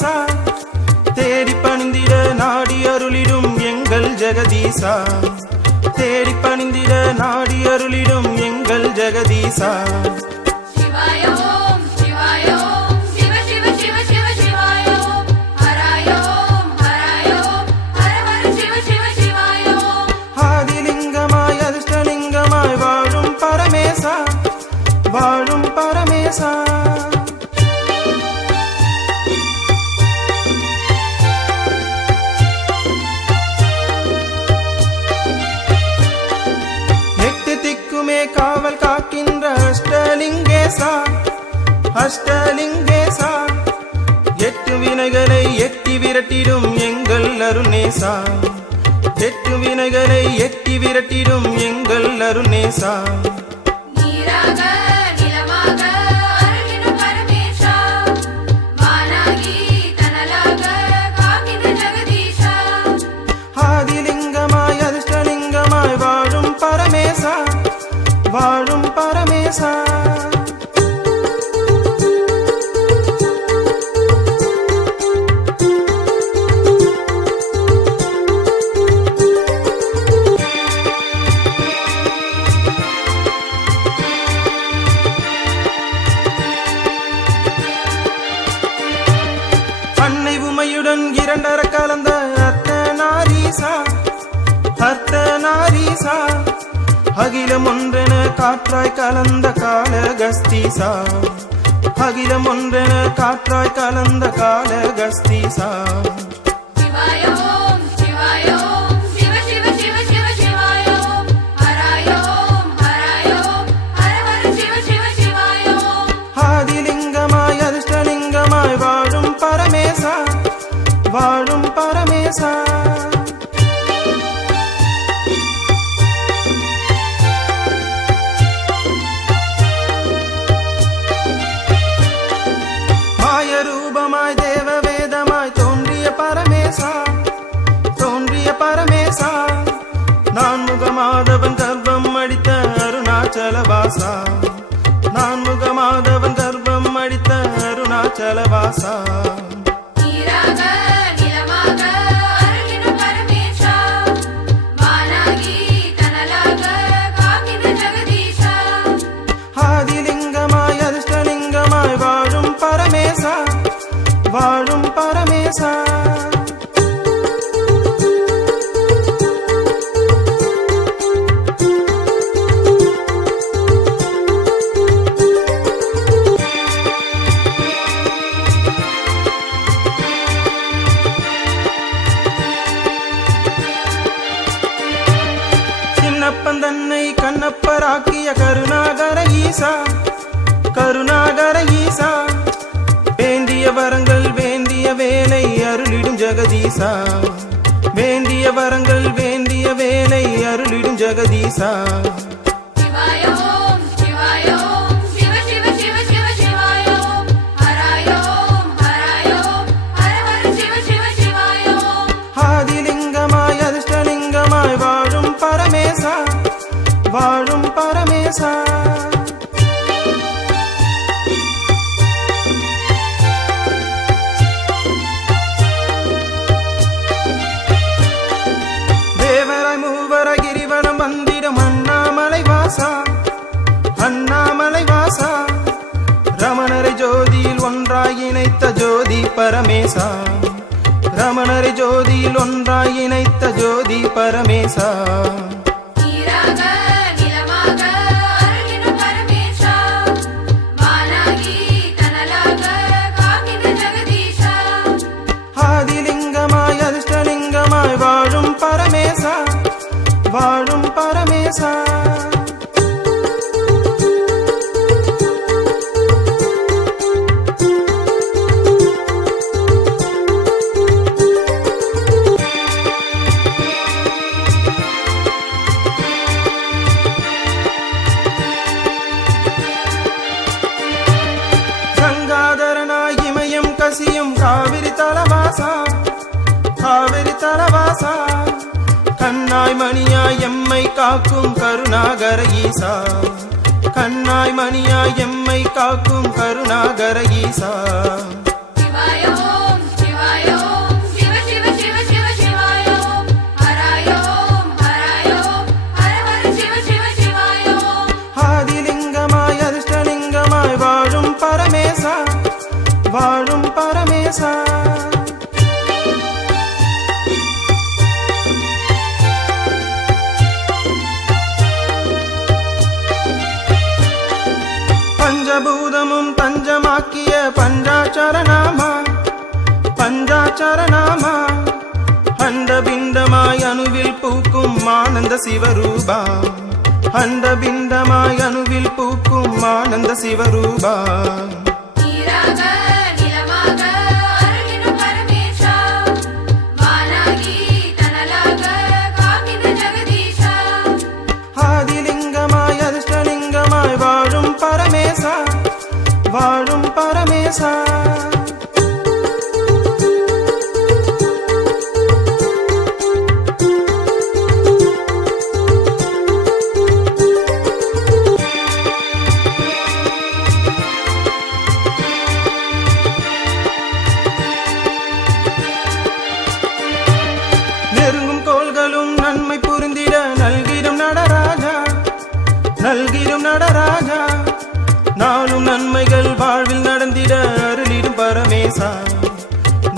ஜெகதீசா. தேடி பணிந்திட நாடி அருளிடும் எங்கள் ஜெகதீசா. தேடி பணிந்திட நாடி அருளிடும் எங்கள் ஜெகதீசா. அஷ்டலிங்கேசா அஷ்டலிங்கேசா எட்டு வினைகளை எட்டி விரட்டிடும் எங்கள் அருணேசா. எட்டு வினைகளை எட்டி விரட்டிடும் எங்கள் அருணேசா. காற்றாய் கலந்த கால கஸ்தீசா அகிலம் ஒன்றென காற்றாய் கலந்த கால கஸ்தீசா அருணாச்சலவாசா. நான் முகமாதவன் கர்ப்பம் அடித்த அருணாச்சலவாசா. கருணாகர ஈசா. வேண்டிய வரங்கள் வேண்டிய வேலை அருளிடும் ஜெகதீசா. வேண்டிய வரங்கள் வேண்டிய வேலை அருளிடும் ஜெகதீசா. வாசா அண்ணாமலை வாசா ரமணரை ஜோதியில் ஒன்றாய் இணைத்த ஜோதி பரமேசா. ரமணரை ஜோதியில் ஒன்றாய் இணைத்த ஜோதி பரமேசா. வாழும் பரமேசா. கண்ணாய் மணியாய் எம்மை காக்கும் கருணாகர ஈசா. கண்ணாய் மணியாய் எம்மை காக்கும் கருணாகர ஈசா. பஞ்சாச்சரநாமா பஞ்சாச்சரநாமா. அண்ட பிண்டமாய் அணுவில் பூக்கும் ஆனந்த சிவரூபா. அண்ட பிண்டமாய் அணுவில் பூக்கும் ஆனந்த சிவரூபா. பரமேசா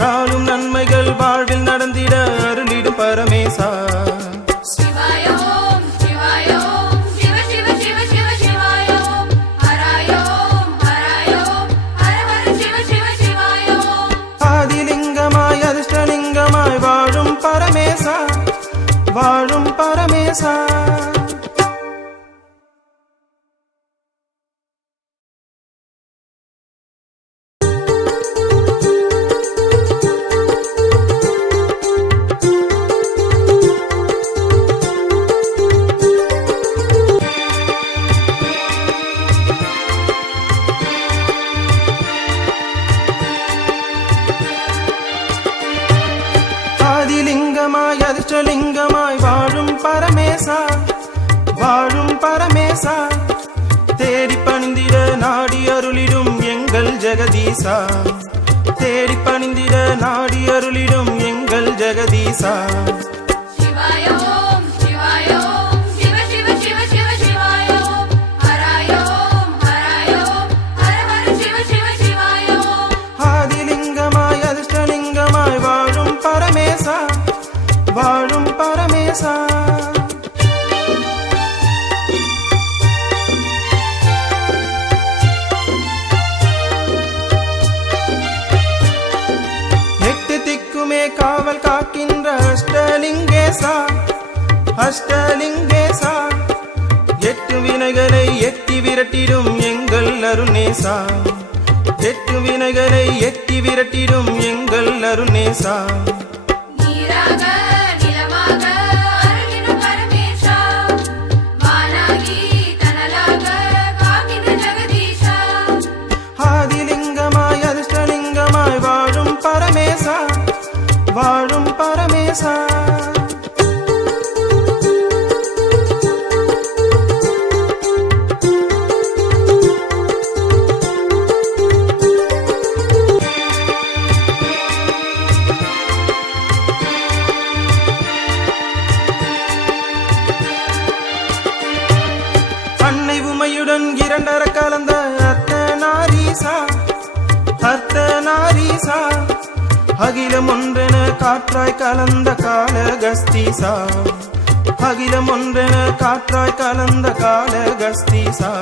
நாளும் நன்மைகள் வாழ்வில் நடந்திட அருளிடும் பரமேசா. ஆதிலிங்கமாய் அதிர்ஷ்டலிங்கமாய் வாழும் பரமேசா வாழும் பரமேசா. தேடி பணிந்திட நாடி அருளிடும் எங்கள் ஜெகதீசா. தேடி பணிந்திட நாடி அருளிடும் எங்கள் ஜெகதீசா. திக்குமே காவல் காக்கின்ற அஷ்டலிங்கேசா அஷ்டலிங்கேசா. எட்டு வினைகளை எட்டி விரட்டிடும் எங்கள் அருணேசா. எட்டு வினைகளை எட்டி விரட்டிடும் எங்கள் அருணேசா. நாரீசா அர்த்த நாரீசா அகிலம் ஒன்றென காற்றாய் கலந்த கால கஸ்தீசா அகிலம் ஒன்றென காற்றாய் கலந்த கால கஸ்தீசா